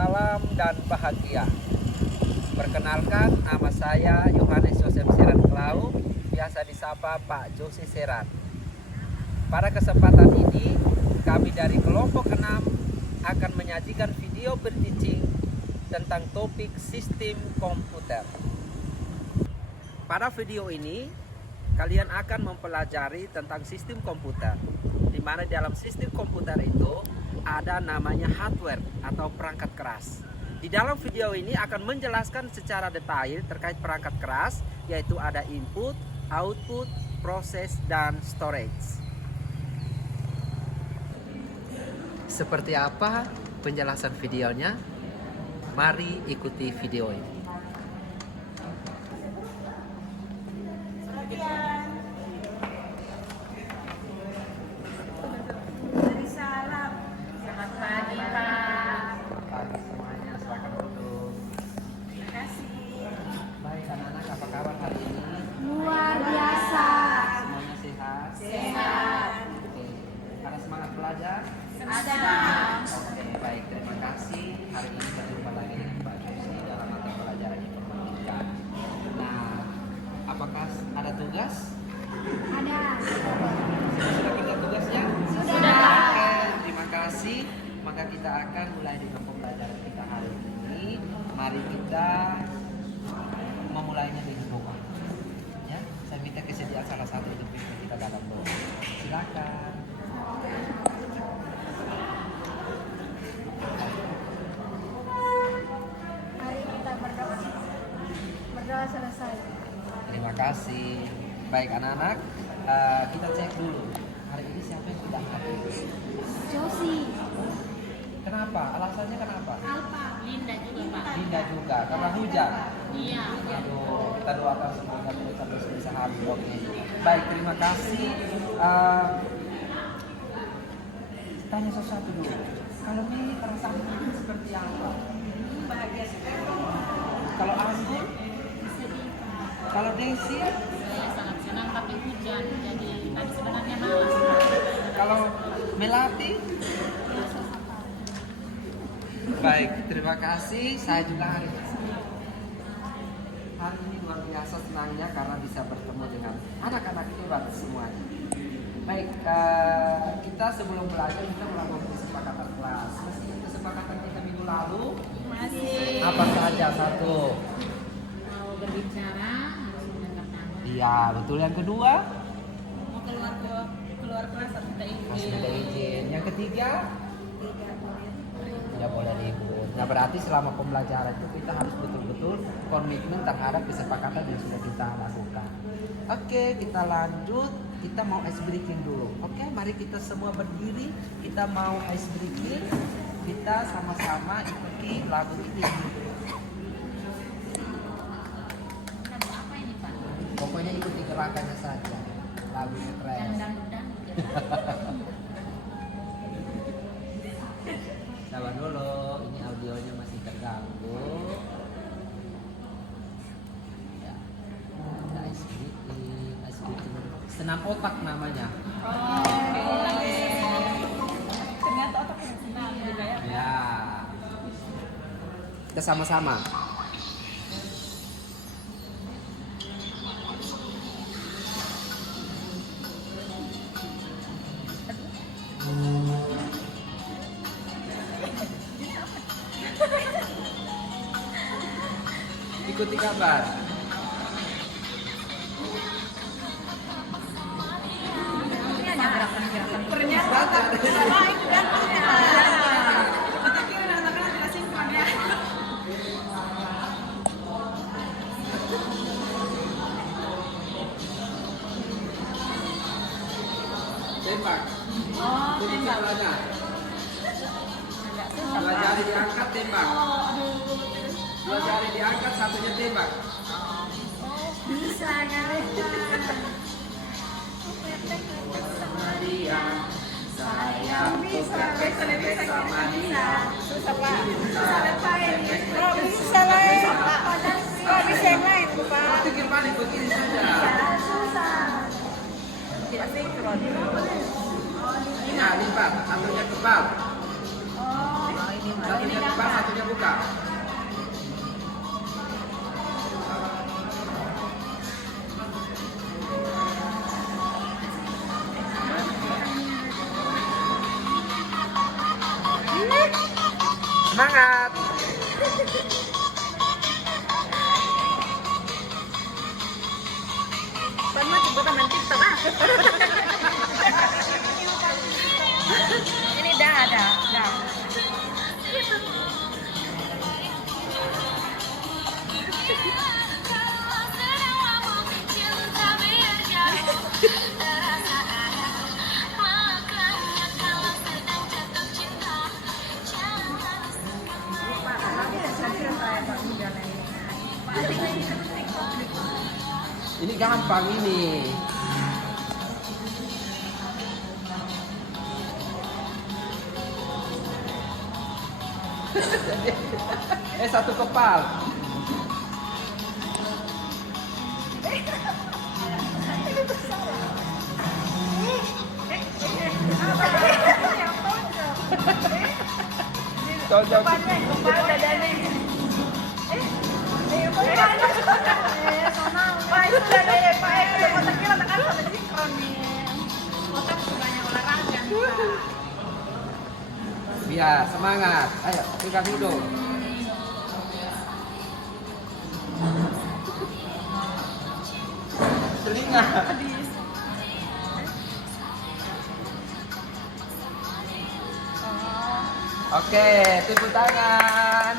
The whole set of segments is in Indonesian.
salam dan bahagia. Perkenalkan, nama saya Yohanes Joseph Serat Klau, biasa disapa Pak Josi Serat. Pada kesempatan ini, kami dari kelompok 6 akan menyajikan video berteaching tentang topik sistem komputer. Pada video ini, kalian akan mempelajari tentang sistem komputer, di mana dalam sistem komputer itu ada namanya hardware atau perangkat keras. Di dalam video ini akan menjelaskan secara detail terkait perangkat keras, yaitu ada input, output, proses, dan storage. Seperti apa penjelasan videonya? Mari ikuti video ini. Belajar? Ada. Oke, baik, terima kasih. Hari ini berjumpa lagi dengan Pak Josi dalam mata pelajaran informatika. Nah, apakah ada tugas? Ada. Sudah kerja tugasnya? Sudah. Oke, terima kasih. Maka kita akan mulai dengan pembelajaran kita hari ini. Mari kita memulainya dengan doa. Ya, saya minta kesediaan salah satu individu kita dalam doa. Silakan. Mari kita berdoa. Berdoa selesai. Terima kasih. Baik anak-anak, kita cek dulu. Hari ini siapa yang tidak hadir? Josi. Kenapa? Alasannya kenapa? Alpa. Linda juga, Pak. Dinda juga, karena hujan. Iya. Aduh, kita doakan semoga mereka bisa hadir. Oke. Baik, terima kasih. Tanya sesuatu dulu. Kalau Meli perasaan ini seperti apa? Bahagia sekali. Kalau Anggun? Sedih, Pak. Kalau Desi? Saya sangat senang tapi hujan. Jadi tadi sebenarnya malas. Kalau Melati? Baik, terima kasih. Saya juga hari ini luar biasa senangnya karena bisa bertemu dengan anak-anak hebat semuanya. Baik, kita sebelum belajar kita melakukan kesepakatan kelas. Masih kesepakatan kita minggu lalu? Masih. Apa saja satu? Mau berbicara harus mendengar nama. Iya, betul. Yang kedua? Mau keluar kelas harus minta izin. Harus minta izin. Yang ketiga? Tidak boleh ribut. Nah, berarti selama pembelajaran itu kita harus betul-betul komitmen terhadap kesepakatan yang sudah kita lakukan. Oke, kita lanjut. Kita mau ice breaking dulu. Oke, mari kita semua berdiri. Kita mau ice breaking. Kita sama-sama ikuti lagu ini. Lagu apa ini, Pak? Pokoknya ikuti gerakannya saja. Lagunya keren. Yang dangdut-dangdut ya, Pak? Sabar dulu, ini audionya masih terganggu. Ya, ada ice breaking. Senam otak namanya. Ternyata otaknya senang juga ya. Ya. Kita sama-sama. Ikuti kabar. Ternyata baik gantungnya. Tapi anak-anak tidak simpan ya. Tembak. Oh, Kunci tembak. salahnya. Agak susah. Dua jari diangkat tembak. Oh, aduh. Dua jari diangkat, satunya tembak. Bisa kan? Maria, sayang Bisa sama dia. susah Pak. Susah lepas ini. Oh, bisa lain. Oh, bisa yang lain, Pak. Pikir balik begini saja. Susah. Tidak sinkron. Nah, lipat, satunya kebal. Oh, ini Satunya buka, satunya buka. Semangat. Pan mah jemputan main TikTok ah. Ini dah. Ini gampang ini. Satu kepal. Cocok. Kepala dadanya. Ya, semangat. Ayo, pegang hidung. Telinga. Oke, tepuk tangan.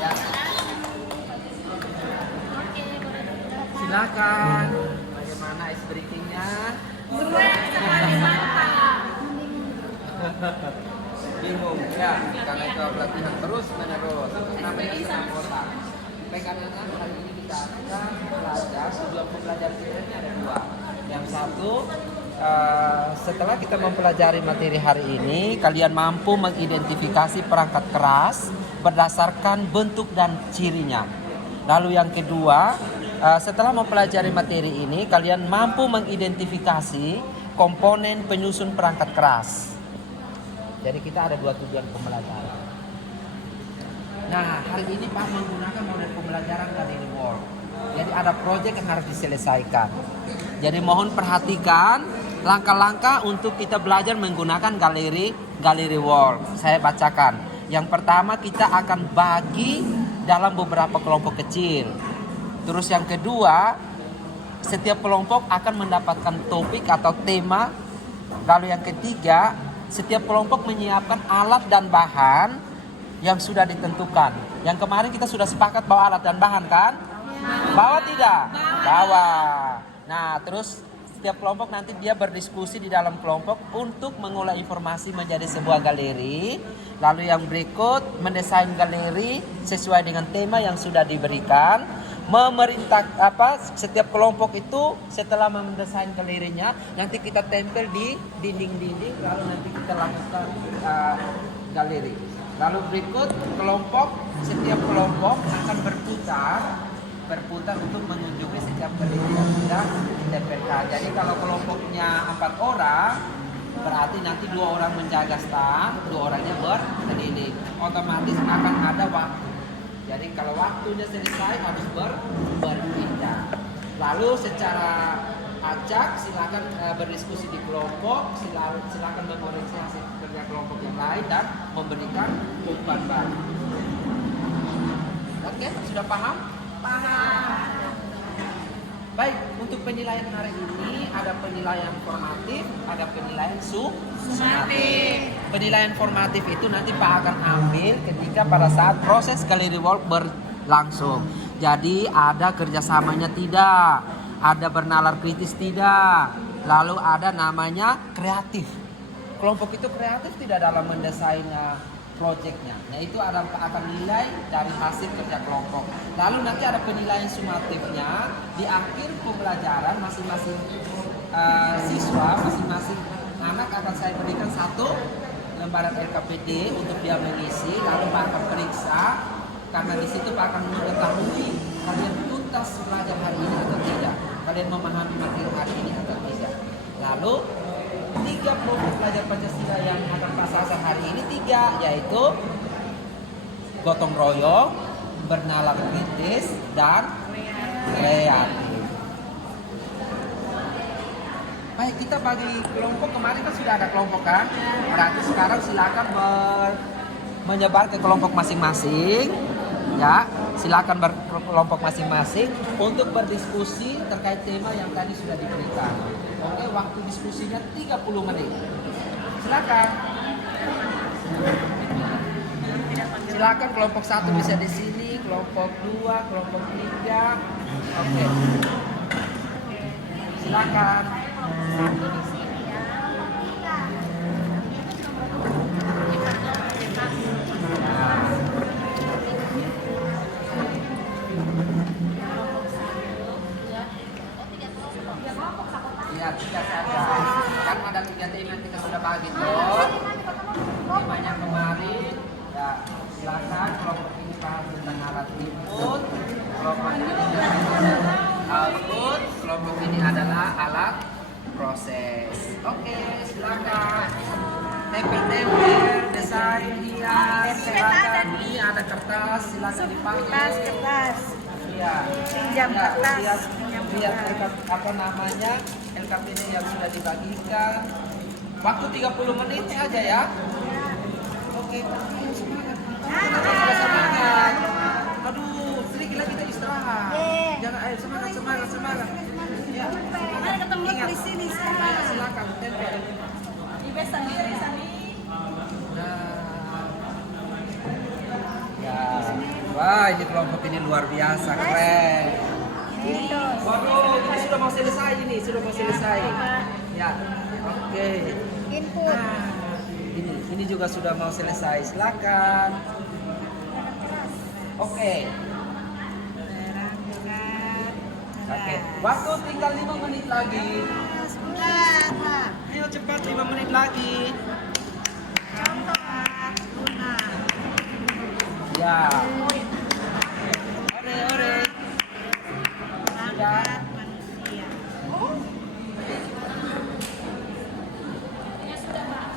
Ya. Silakan. Bagaimana ice breakingnya? Bingung ya, karena itu pelatihan terus menerus. Namanya senam otak. Pegangan hari ini kita akan belajar. Tujuan pembelajaran kita ini ada dua. Yang satu, setelah kita mempelajari materi hari ini, kalian mampu mengidentifikasi perangkat keras berdasarkan bentuk dan cirinya. Lalu yang kedua, setelah mempelajari materi ini, kalian mampu mengidentifikasi komponen penyusun perangkat keras. Jadi kita ada dua tujuan pembelajaran. Nah, hari ini Pak menggunakan model pembelajaran Gallery Work. Jadi ada proyek yang harus diselesaikan. Jadi mohon perhatikan langkah-langkah untuk kita belajar menggunakan Gallery Work. Saya bacakan. Yang pertama, kita akan bagi dalam beberapa kelompok kecil. Terus yang kedua, setiap kelompok akan mendapatkan topik atau tema. Lalu yang ketiga, setiap kelompok menyiapkan alat dan bahan yang sudah ditentukan. Yang kemarin kita sudah sepakat bawa alat dan bahan kan? Bawa tidak? Bawa. Nah, terus setiap kelompok nanti dia berdiskusi di dalam kelompok untuk mengolah informasi menjadi sebuah galeri. Lalu yang berikut, mendesain galeri sesuai dengan tema yang sudah diberikan. Memerintah setiap kelompok itu setelah mendesain galerinya nanti kita tempel di dinding-dinding, lalu nanti kita lakukan galeri. Lalu berikut setiap kelompok akan berputar untuk mengunjungi setiap galeri yang sudah ditempelkan. Jadi kalau kelompoknya 4 orang, berarti nanti 2 orang menjaga stand, 2 orangnya berkeliling. Otomatis akan ada waktu. Jadi kalau waktunya selesai harus berpindah. Lalu secara acak silakan berdiskusi di kelompok, silakan mengoreksi hasil kerja kelompok yang lain dan memberikan umpan baru. Oke, sudah paham? Paham. Baik, untuk penilaian hari ini ada penilaian formatif, ada penilaian sumatif. Penilaian formatif itu nanti Pak akan ambil ketika pada saat proses Gallery Work berlangsung. Jadi ada kerjasamanya tidak, ada bernalar kritis tidak, lalu ada namanya kreatif. Kelompok itu kreatif tidak dalam mendesain proyeknya. Nah itu akan nilai dari hasil kerja kelompok. Lalu nanti ada penilaian sumatifnya di akhir pembelajaran masing-masing siswa, masing-masing anak akan saya berikan 1 lembaran LKPD untuk dia mengisi. Lalu Pak akan periksa karena di situ Pak akan mengetahui kalian tuntas belajar hari ini atau tidak, kalian memahami materi hari ini atau tidak. Lalu 3 kelompok pelajar Pancasila yang akan Pak sasar hari ini 3, yaitu gotong royong, bernalar kritis, dan kreatif. Baik, kita bagi kelompok. Kemarin kan sudah ada kelompok kan? Berarti sekarang silakan menyebar ke kelompok masing-masing. Ya, silakan berkelompok masing-masing untuk berdiskusi terkait tema yang tadi sudah diberikan. Oke, waktu diskusinya 30 menit. Silakan. Silakan kelompok 1 bisa di sini, kelompok 2, kelompok 3. Oke. Silakan. Ya, tidak saja. Kan ada 3 tema yang kita sudah bagi tuh. Temanya kemarin. Ya, silakan kelompok ini bahas tentang alat input, kelompok ini adalah output, kelompok ini adalah alat proses. Oke, silakan. Tempel-tempel, desain, hias, silakan. Ini ada kertas, silakan dipakai. Kertas. Iya. Pinjam Ya, kertas. lihat apa namanya LKPD yang sudah dibagikan. Waktu 30 menit aja ya. Oke, sudah semangat. Aduh, sedikit lagi kita istirahat. Jangan, ayo semangat. Ya, Ada ketemu ingat. di sini Ya, sekarang. silakan tempel. Ya, wah ini kelompok ini luar biasa, keren. Waduh, ini sudah mau selesai Ya, oke. Input. Nah, ini juga sudah mau selesai. Silakan. Oke. Oke. Waktu tinggal 5 menit lagi. Ayo cepat 5 menit lagi. Ya. Ore. Ya.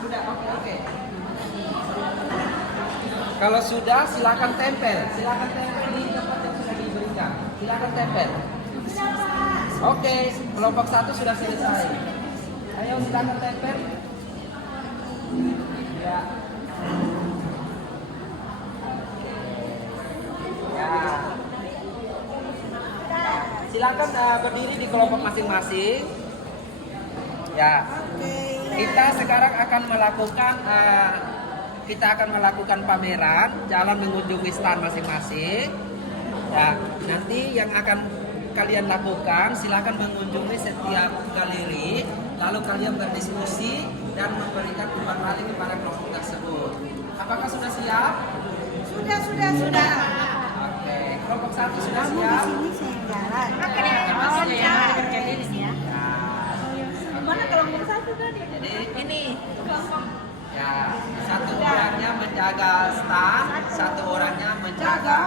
Sudah, oke. Kalau sudah, silakan tempel. Silakan tempel di tempat yang sudah diberikan. Silakan tempel. Oke, kelompok 1 sudah selesai. Ayo silakan tempel. Ya. Ya. Silakan berdiri di kelompok masing-masing. Ya. Kita sekarang akan melakukan pameran, jalan mengunjungi stand masing-masing. Ya, nanti yang akan kalian lakukan, silakan mengunjungi setiap galeri, lalu kalian berdiskusi dan memberikan umpan balik kepada kelompok tersebut. Apakah sudah siap? Sudah. Oke, kelompok 1 sudah Kamu di siap. sini saya jalan. Mana kelompok 1 tadi? Jadi Ini. ya, satu orangnya menjaga stand, satu orangnya menjaga.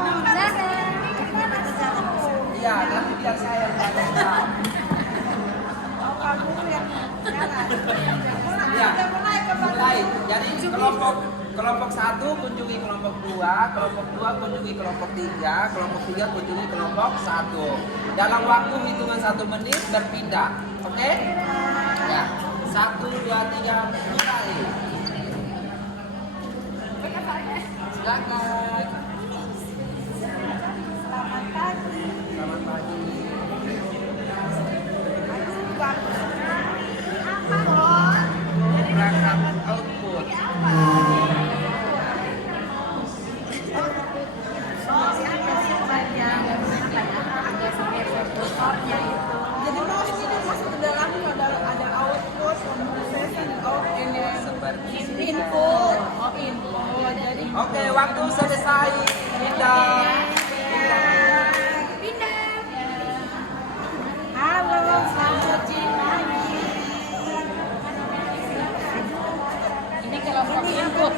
Iya, nanti biar saya menjaga stand. Ya, mulai. Jadi kelompok 1 kunjungi kelompok 2, kelompok 2 kunjungi kelompok 3, kelompok 3 kunjungi kelompok 1. Dalam waktu hitungan 1 menit berpindah. Oke? Ya. 1, 2, 3, mulai. Silakan. Selamat pagi. Selamat pagi. Perangkat output. Jadi mouse ini masuk ke dalamnya ada output, processing, Seperti input. Input. Jadi Oke, waktu selesai. Pindah. halo, selamat pagi. Ini kelompok input.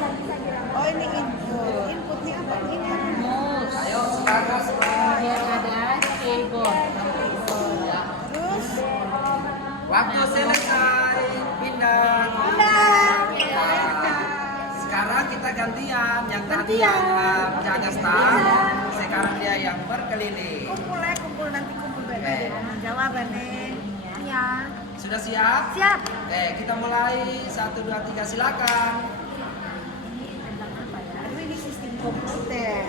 Oh ini input. Inputnya apa? Input. Mouse. Ayo silakan semua. Kemudian ada keyboard. Terus Waktu selesai. Pindah. udah. Sekarang kita gantian. yang tadi yang jaga staf, sekarang dia yang berkeliling. Kumpul nanti kumpul jawabannya. Ya. Sudah siap? Siap. Kita mulai 1, 2, 3 silakan. Ini sistem komputer.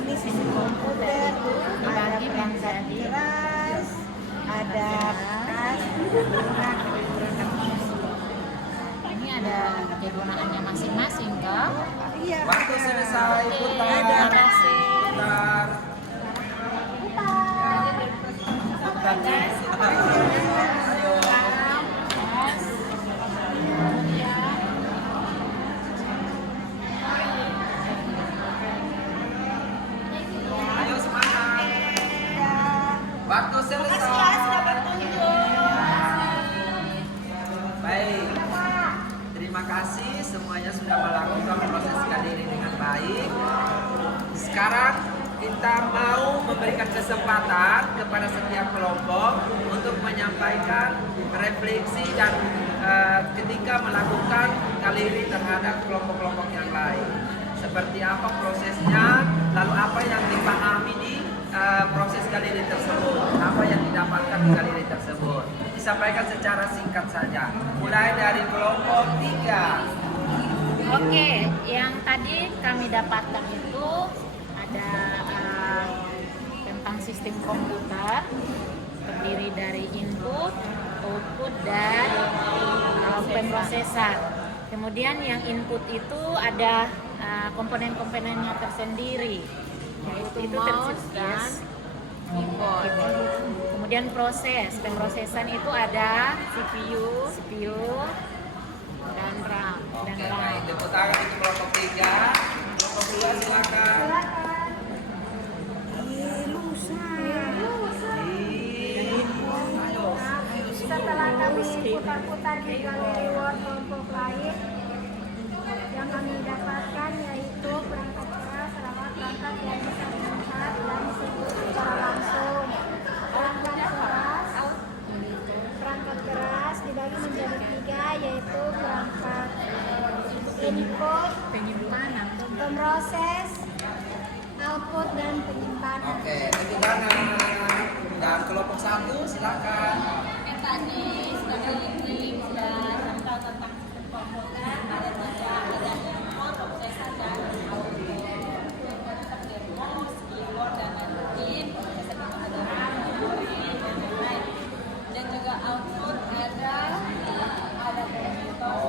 Ini sistem komputer. Ada perangkat keras, ada kas, Ini ada kegunaannya masing-masing kak. Iya. Waktu selesai, putar. Terima kasih. Putar. Ayo. Ayo semangat. Waktu selesai. Baik. Terima kasih semuanya sudah melakukan proses kali ini dengan baik. Sekarang kita mau memberikan kesempatan kepada setiap kelompok untuk menyampaikan refleksi dan ketika melakukan galeri terhadap kelompok-kelompok yang lain. Seperti apa prosesnya, lalu apa yang dipahami di proses galeri tersebut, apa yang didapatkan di galeri tersebut. Disampaikan secara singkat saja. Mulai dari kelompok 3. Oke, yang tadi kami dapatkan itu ada tentang sistem komputer, terdiri dari input, output, dan pemrosesan. Kemudian yang input itu ada komponen-komponennya tersendiri, yaitu mouse dan keyboard. Kemudian pemrosesan itu ada CPU dan RAM. Oke, baik. Tepuk tangan untuk kelompok 3. Kelompok 2 silakan. Ayo. Setelah kami putar-putar di galeri Word kelompok lain, yang kami dapatkan yaitu perangkat keras adalah perangkat yang bisa dilihat dan disebut secara langsung. Perangkat keras dibagi menjadi 3, yaitu perangkat input, Penyimpanan. pemroses, output, dan penyimpanan. Oke, tepuk tangan. Dan kelompok 1 silakan. Tadi sudah keliling sudah cerita tentang sistem komputer, ada 3, ada input, prosesan, dan output. Terdiri mouse, keyboard, dan lain-lain. Prosesan itu ada RAM, memori, dan lain-lain. Dan juga output ada komputer.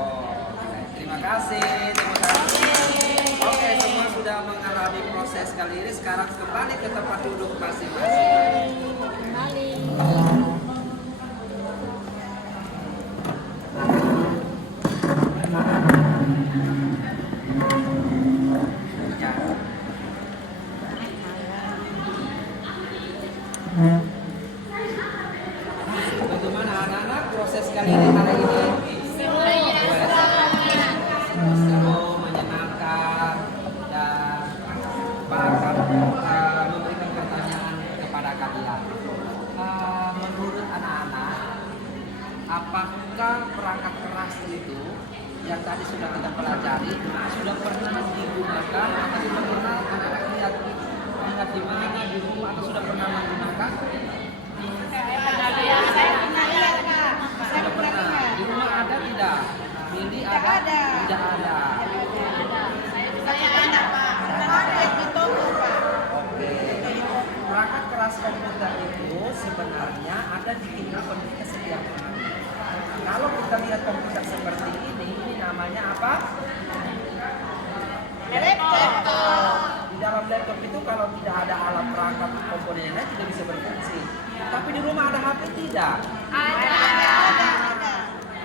Terima kasih. Terima kasih. Oke, semua sudah mengalami proses kali ini. Sekarang kembali ke tempat duduk masing-masing. Bagaimana anak-anak proses kali ini hari ini? Seru, menyenangkan, dan Pak akan memberikan pertanyaan kepada kalian. Menurut anak-anak, apakah perangkat keras itu yang tadi sudah kita pelajari sudah pernah digunakan atau sudah pernah anak-anak lihat di mana di rumah atau sudah pernah menggunakan? Sudah pernah. Di rumah ada tidak? Mili ada? Tidak ada. Oke. Perangkat keras komputer itu sebenarnya ada di kita pendidikan setiap hari. Kalau kita lihat komputer seperti ini namanya apa? Laptop. Di dalam laptop itu kalau tidak ada alat perangkat komponennya tidak bisa berfungsi. Tapi di rumah ada HP tidak? Ada.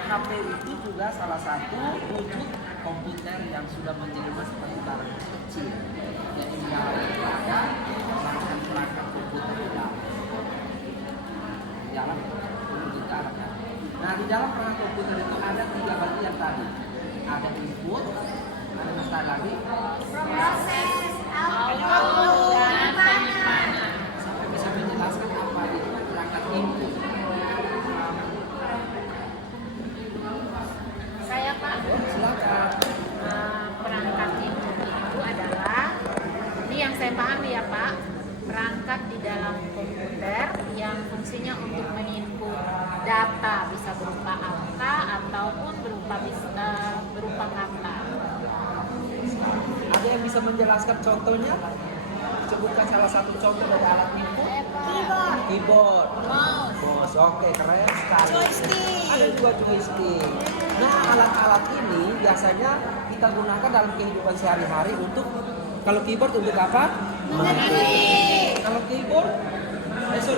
HP itu juga salah satu wujud komputer yang sudah menjelma seperti barang kecil. Jadi di dalam itu ada perangkat komputer di dalam. Di dalam wujud alatnya. Nah, di dalam perangkat komputer itu ada 3 bagian tadi. Ada input, ada apa lagi? Proses, output, dan penyimpanan. Sampai bisa menjelaskan apa itu perangkat input. Saya Pak, Silakan. perangkat input itu dalam komputer yang fungsinya untuk menginput data, bisa berupa angka ataupun berupa kata. Ada yang bisa menjelaskan contohnya? Sebutkan salah satu contoh dari alat input. Keyboard. Mouse. Oke, keren sekali. Joystick. Ada juga joystick. Nah, alat-alat ini biasanya kita gunakan dalam kehidupan sehari-hari untuk, kalau keyboard untuk apa? Mengetik. Kalau keyboard,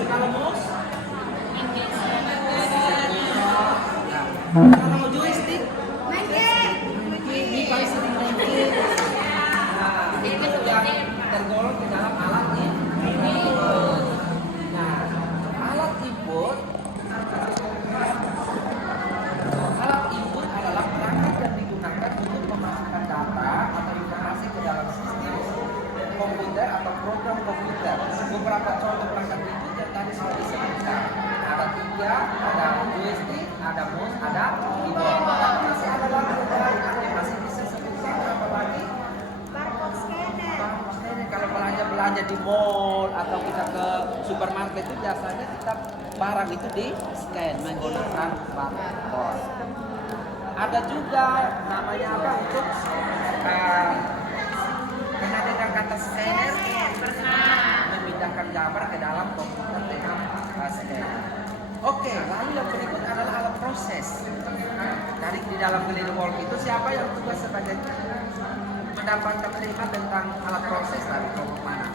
kalau mouse? Kalau joystick? Ini paling sering main game. Nah, itu yang tergolong di dalam alat input. Nah, alat input adalah perangkat yang digunakan untuk memasukkan data atau informasi ke dalam sistem komputer atau program komputer. Beberapa contoh perangkat input yang tadi sudah disebutkan. Ada 3, ada joystick, ada mouse, ada keyboard. Masih ada lagi yang masih bisa sebutkan apa lagi? Barcode scanner. Kalau belanja di mall atau kita ke supermarket itu biasanya kita barang itu di scan menggunakan barcode. Ada juga namanya apa untuk pernah dengar kata scanner? Memindahkan gambar ke dalam komputer dengan scanner. Oke, lalu yang berikut adalah alat proses. Dari di dalam Clean Walk itu siapa yang tugas sebagai mendapatkan melihat tentang alat proses dari kelompok mana?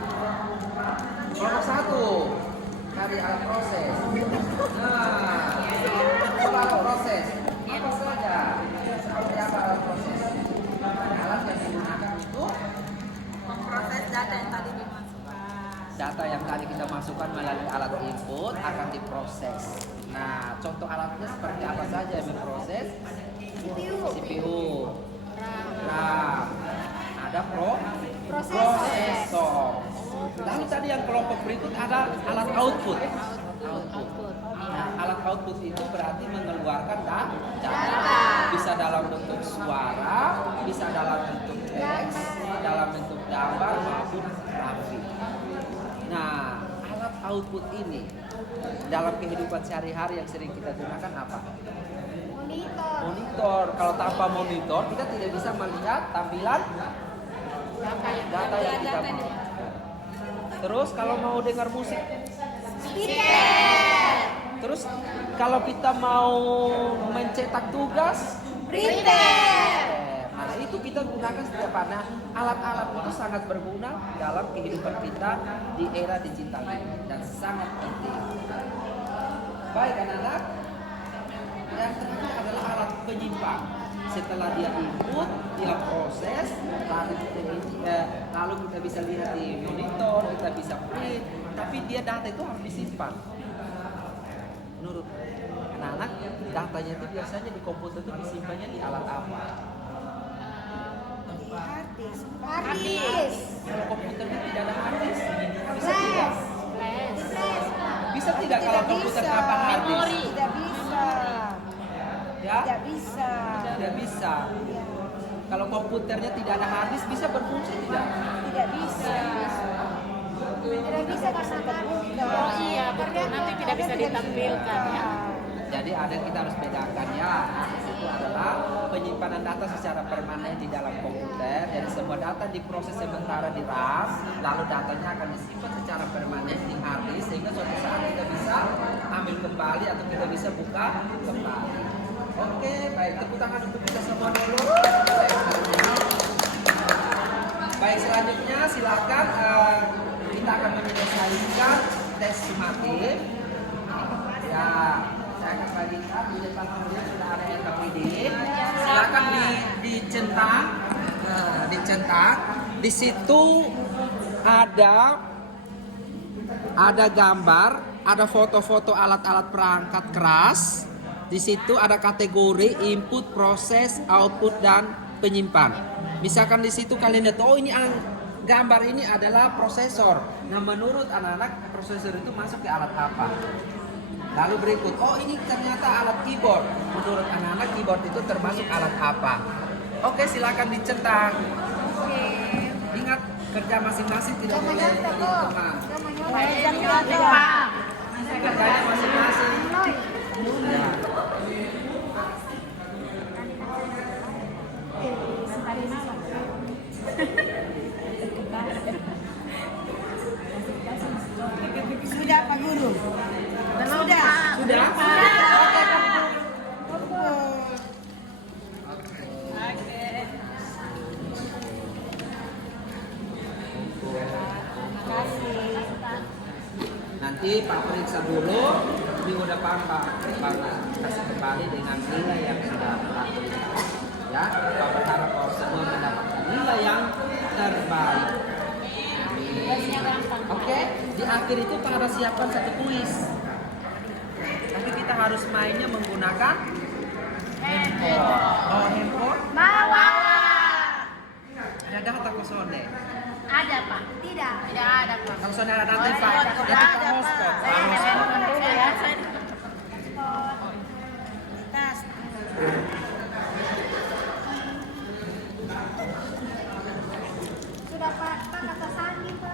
Kelompok 1 dari alat proses. Nah, coba alat proses. Apa saja? Seperti apa alat proses? Alat yang digunakan untuk Memproses data yang tadi dimasukkan. data yang tadi kita masukkan melalui alat input akan diproses. Nah, contoh alatnya seperti apa saja yang memproses? CPU, RAM, ada prosesor. Lalu tadi yang kelompok berikut ada alat output. Nah, alat output itu berarti mengeluarkan data. Bisa dalam bentuk suara, bisa dalam bentuk teks, dalam bentuk gambar maupun grafik. Nah, alat output ini dalam kehidupan sehari-hari yang sering kita gunakan apa? Monitor. Kalau tanpa monitor kita tidak bisa melihat tampilan data yang kita mau. Terus kalau mau dengar musik, terus kalau kita mau mencetak tugas, nah itu kita gunakan setiap hari. Nah, alat-alat itu sangat berguna dalam kehidupan kita di era digital ini dan sangat penting. Baik anak-anak, yang terakhir adalah alat penyimpan. Setelah dia input, dia proses, lalu kita bisa lihat di monitor, kita bisa print, tapi dia data itu harus disimpan. Menurut anak-anak, datanya itu biasanya di komputer itu disimpannya di alat apa? Harddisk. Kalau komputernya tidak ada harddisk, bisa Flash. tidak? Bisa tidak kalau komputer tanpa harddisk? Tidak bisa. Ya? Tidak bisa. Tidak bisa. Kalau komputernya tidak ada harddisk bisa berfungsi tidak? Tidak bisa. Tidak bisa terbuka. Oh iya, betul. Nanti tidak bisa ditampilkan ya. Jadi ada kita harus bedakan ya. Itu adalah penyimpanan data secara permanen di dalam komputer. Jadi semua data diproses sementara di RAM, lalu datanya akan disimpan secara permanen di hard disk sehingga suatu saat kita bisa ambil kembali atau kita bisa buka kembali. Oke, baik, tepuk tangan untuk kita semua dulu. Baik, selanjutnya silakan kita akan menyelesaikan tes sumatif. Ya, saya akan bagikan di depan kemudian sudah ada yang terpilih. Silakan dicentang, dicentang. Di situ ada gambar, ada foto-foto alat-alat perangkat keras. Di situ ada kategori input, proses, output dan penyimpan. Misalkan di situ kalian lihat, oh ini gambar ini adalah prosesor. Nah, menurut anak-anak prosesor itu masuk ke alat apa? Lalu berikut, oh ini ternyata alat keyboard. Menurut anak-anak keyboard itu termasuk alat apa? Oke, silakan dicentang. Ingat Kerja masing-masing tidak boleh berhitungan. Kerjanya masing-masing. Ya. Sudah Pak Guru? Sudah. Sudah? Nanti Pak periksa dulu, minggu depan Pak kasih kembali dengan nilai yang sudah Pak periksa. Ya, Pak berharap bahwa semua mendapatkan nilai yang terbaik. Oke, di akhir itu Pak harus siapkan satu kuis. Tapi kita harus mainnya menggunakan handphone. Oh, handphone? Bawa. Ada data kosone. Ada Pak? Tidak. Tidak ada Pak. Kosone ada nanti Pak. Nanti Pak hotspot. Saya handphone dulu ya. Tas. Sudah Pak, kata Sandi Pak.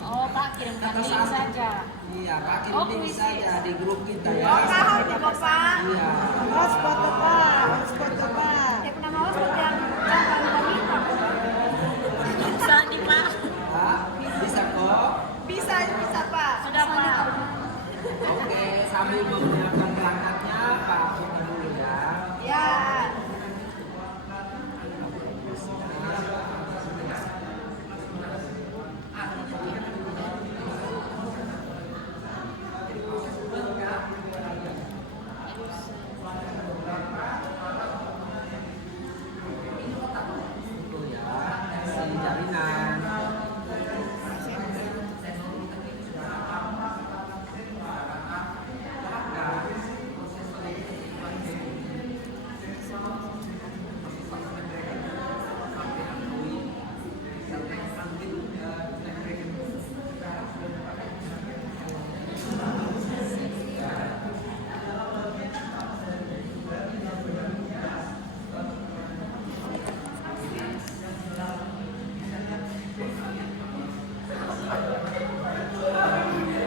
Oh Pak, kirimkan link saja. Iya, Pak kirim link saja di grup kita ya. Tahu juga Pak. Iya. Hotspot Pak. Hotspot Pak. Yang nama hotspot yang wanita. Bisa nih Pak. Ya, bisa kok. Bisa Pak. Sudah Pak. Oke, sambil menyiapkan perangkatnya, Pak foto dulu ya. Ya. Si jalinan.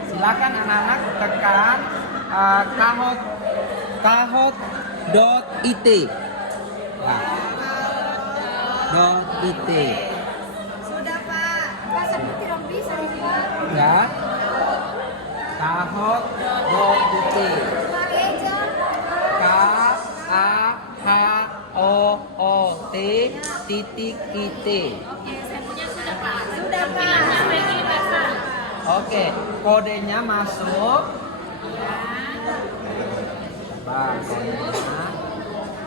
Silakan anak-anak tekan kahot.it. Nah, .it. Sudah Pak. Pak Sandi tidak bisa nih Pak. Ya. Kahot.it. Pak Eja. KAHOOT.it. Oke, saya punya sudah Pak. Sudah Pak. Sampai ini pasang. Oke, kodenya masuk. Coba kodenya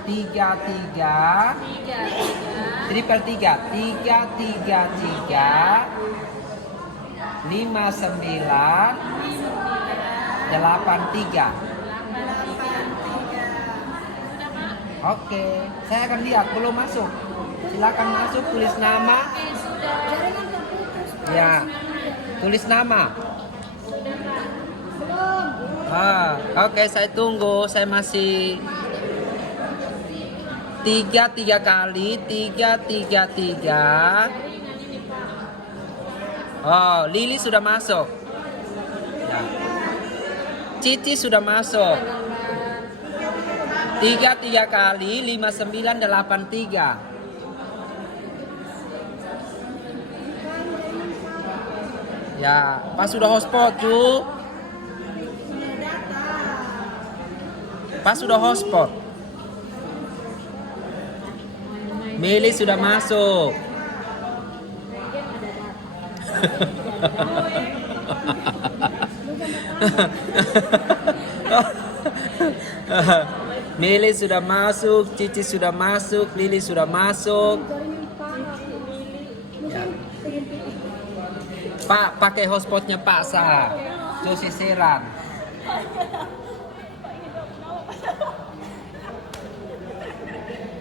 33 triple 3 333 59 83. Oke, saya akan lihat belum masuk. Silakan masuk, tulis nama. Jaringan terputus. Ya, tulis nama. Belum. Oke, saya tunggu. Saya masih 3 kali 3. Oh, Lili sudah masuk. Ya. Cici sudah masuk. 3 kali 5983. Ya, Pak sudah hotspot, Cu. Pak sudah hotspot. Meli sudah masuk. Meli sudah masuk, Cici sudah masuk, Lili sudah masuk. Ya. Pak, pakai hotspotnya Pak Sa. Josi Seran.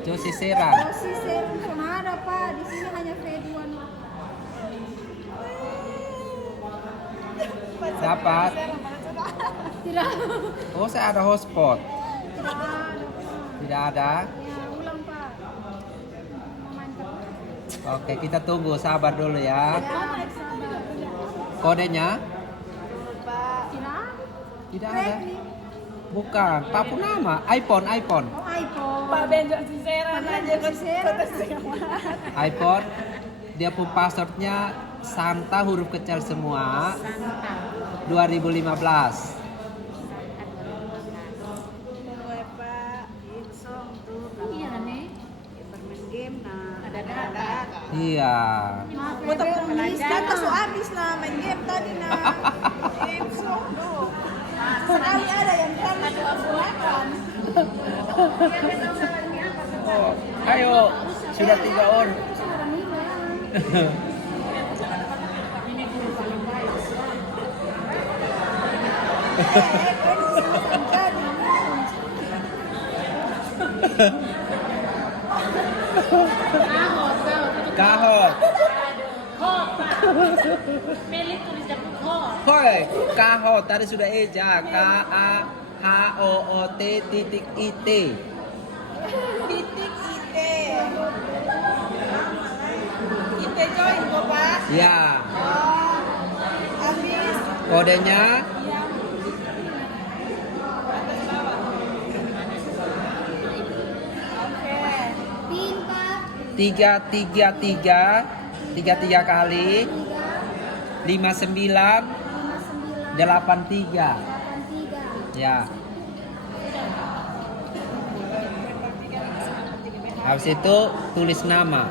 Josi Seran. Josi Serum sana ada Pak. Di sini hanya V2. Dapat. Tidak. Oh, saya ada hotspot. Tidak ada. Tidak ada. Ya, ulang Pak. Mau main terus. Oke, kita tunggu, sabar dulu ya. Kodenya? Tidak ada. Bukan, Papu nama, iPhone. iPhone. Pak Benjok Siseran aja iPhone. Dia pun passwordnya Santa huruf kecil semua. 2015. Iya. Kita so habis nah main game tadi nah. Game song tuh. Sekali ada yang kan makan. Oh, ayo, sudah 3 orang. Kahot. Meli tulis dapat hot. Hoi, kahot tadi sudah eja. K A H O O T titik I T. Titik IT. IT join kok Pak. Ya, Habis. kodenya Oke. Pin Pak. 3 kali 59 83. Ya. Habis itu tulis nama.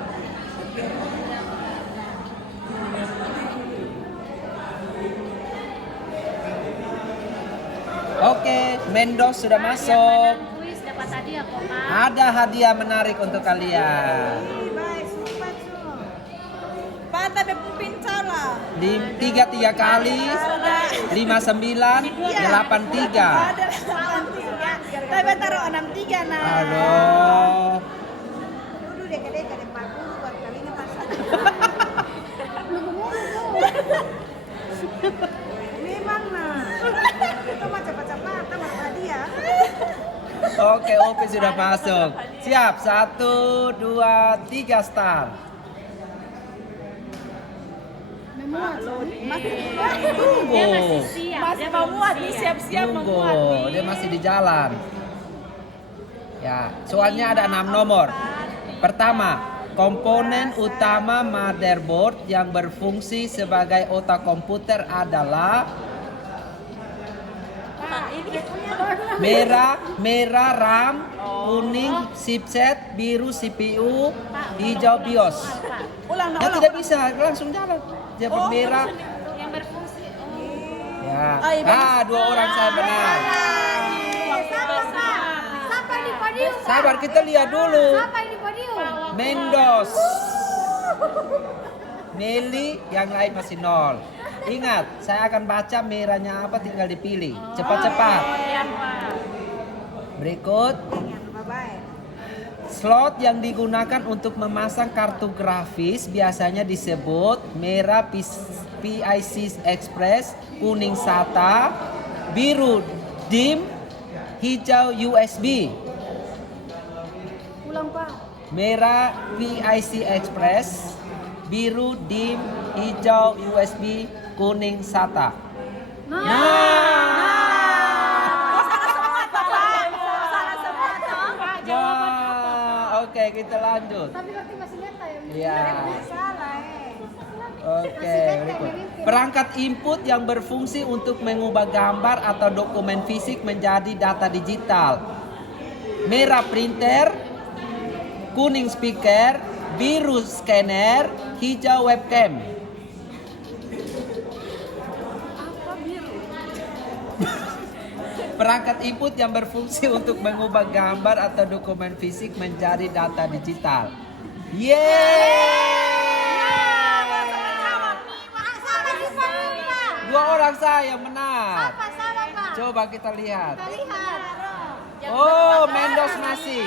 Oke, Mendos sudah masuk. Kuis dapat hadiah kok Pak. Ada hadiah menarik untuk kalian. Baik, super tuh. Pak tapi pupin salah. Di 3 kali 59 83. Ada 63. Tapi taruh 63 nah. Aduh. Dulu dek-dek ada 40 buat kalinya pasang. Memang nah. Itu mah cepat-cepat sama hadiah. Oke, Opi sudah masuk. Siap, 1, 2, 3 start. Tunggu. Masih mau muat nih, siap-siap mau Tunggu, muat nih. dia masih di jalan. Ya, soalnya ada 6 nomor. Pertama, komponen utama motherboard yang berfungsi sebagai otak komputer adalah merah RAM, kuning chipset, biru CPU, hijau BIOS. Ulang Ya tidak bisa langsung jalan. Dia merah. yang berfungsi. Ya. Oh, iya, 2 orang saya benar. Siapa yang di podium? Pak? Sabar, kita lihat dulu. Siapa yang di podium? Mendos. Meli, yang lain masih 0. Ingat, saya akan baca merahnya apa, tinggal dipilih. Cepat-cepat. Berikut. Slot yang digunakan untuk memasang kartu grafis biasanya disebut merah PIC Express, kuning SATA, biru DIMM, hijau USB. Ulang Pak. Merah PIC Express, biru DIMM, hijau USB, kuning SATA. Oke, kita lanjut. Tapi berarti masih nyata ya? Iya. Salah Oke, berikut. Perangkat input yang berfungsi untuk mengubah gambar atau dokumen fisik menjadi data digital. Merah printer, kuning speaker, biru scanner, hijau webcam. Perangkat input yang berfungsi untuk mengubah gambar atau dokumen fisik menjadi data digital. Sama di podium Pak. 2 orang saya yang menang. Sama Pak. Coba kita lihat. Kita lihat. Oh, Mendos masih.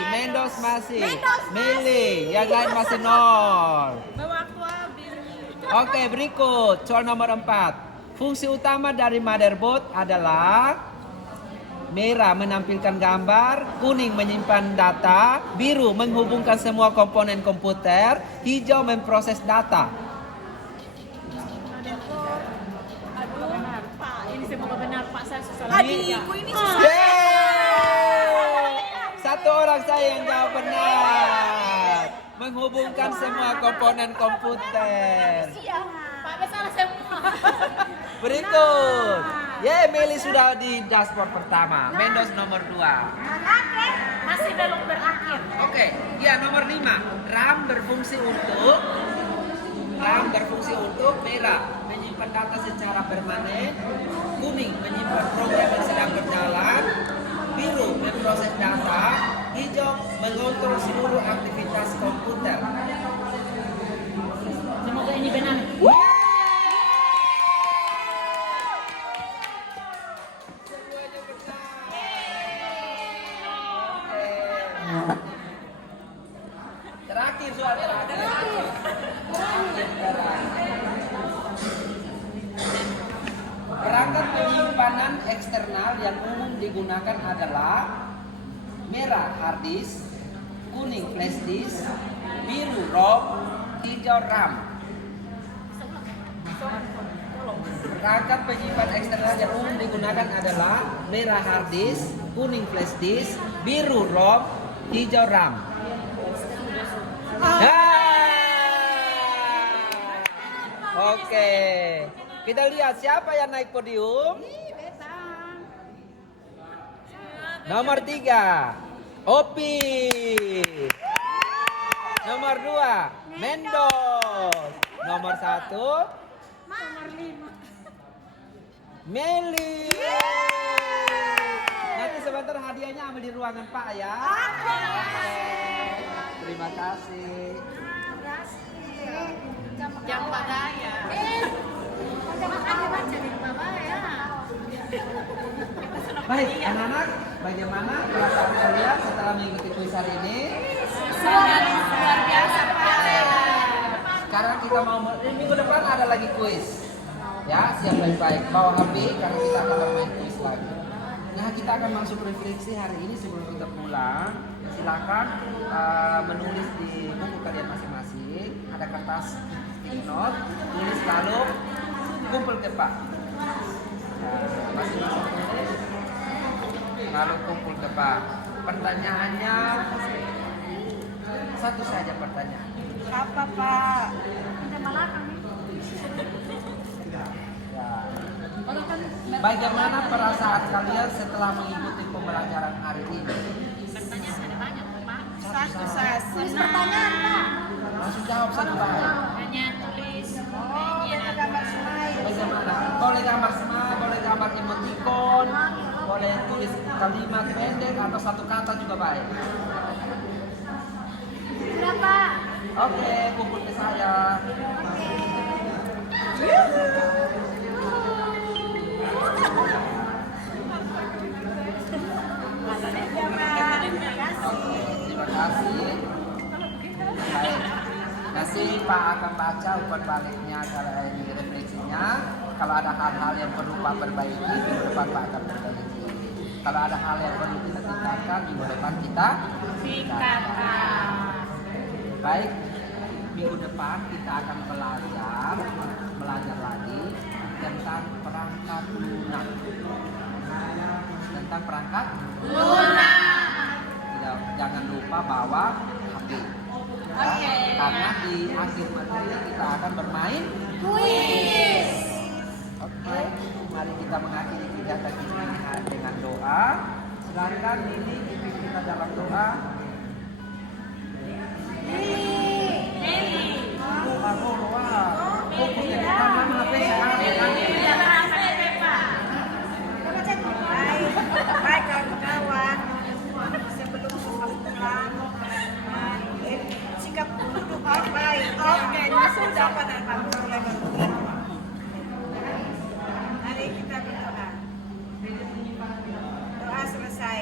Meli, yang lain masih 0. Waktu habis. Oke, berikut soal nomor 4. Fungsi utama dari motherboard adalah merah menampilkan gambar, kuning menyimpan data, biru menghubungkan semua komponen komputer, hijau memproses data. Pak, ini semoga benar Pak, saya susah Adikku ini susah. Yeay! Satu orang saya yang jawab benar. Menghubungkan semua komponen komputer. Pak, salah semua. Berikut. Meli sudah di dashboard pertama. Mendos nomor 2. Masih belum berakhir. Oke, ya nomor 5. RAM berfungsi untuk merah menyimpan data secara permanen, kuning menyimpan program yang sedang berjalan, biru memproses data, hijau mengontrol seluruh aktivitas komputer. Semoga ini benar. Terakhir soal terakhir. Perangkat penyimpanan eksternal yang umum digunakan adalah merah hard disk, kuning flash disk, biru ROM, hijau RAM. Perangkat penyimpan eksternal yang umum digunakan adalah merah hard disk, kuning flash disk, biru ROM, hijau RAM. Oke, kita lihat siapa yang naik podium. Nomor 3, Opi. Nomor 2, Mendos. Nomor 1, Meli. Nanti sebentar hadiahnya ambil di ruangan Pak ya. Terima kasih. Jam badaya. Baik, anak-anak, bagaimana perasaan kalian setelah mengikuti kuis hari ini? Sangat luar biasa Pak. Sekarang kita mau minggu depan ada lagi kuis. Ya, siap baik-baik. Bawa HP karena kita akan bermain kuis lagi. Nah, kita akan masuk refleksi hari ini sebelum kita pulang. Silakan menulis di buku kalian masing-masing. Ada kertas sticky note, tulis lalu kumpul ke Pak. Masing-masing tulis, lalu kumpul ke Pak. Pertanyaannya satu saja pertanyaan. Apa Pak? Ya. Bagaimana perasaan kalian setelah mengikuti pembelajaran hari ini? Pertanyaan ada banyak Pak. Satu saya Pertanyaan, Pak. Langsung jawab satu baik. Hanya tulis. gambar smile. Bagaimana? Boleh gambar smile, boleh gambar emoticon, boleh tulis kalimat pendek atau satu kata juga baik. Sudah, Pak. Oke, kumpul ke saya. Terima kasih. Baik. Nanti Pak akan baca umpan baliknya kalau ini refleksinya. Kalau ada hal-hal yang perlu Pak perbaiki, minggu depan Pak akan perbaiki. Kalau ada hal yang perlu kita tingkatkan, minggu depan kita tingkatkan. Baik, minggu depan kita akan belajar lagi tentang perangkat lunak. Tentang perangkat lunak. Jangan lupa bawa HP. Ya, karena di akhir materi kita akan bermain kuis. Oke, mari kita mengakhiri kegiatan ini dengan doa. Silakan Lili pimpin kita dalam doa. Baik kawan-kawan, sebelum pulang, sikap duduk baik. Oke, sudah pada mulai berdoa. Mari kita berdoa. Doa selesai.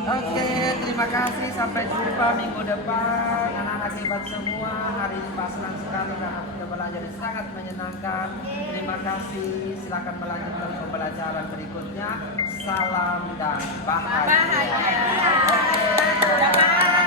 Oke, terima kasih, sampai jumpa minggu depan. Anak-anak hebat semua, hari ini Pak senang sekali karena kita belajar sangat menyenangkan. Terima kasih, silakan melanjutkan pembelajaran berikutnya. Salam dan bahagia. Bahagia.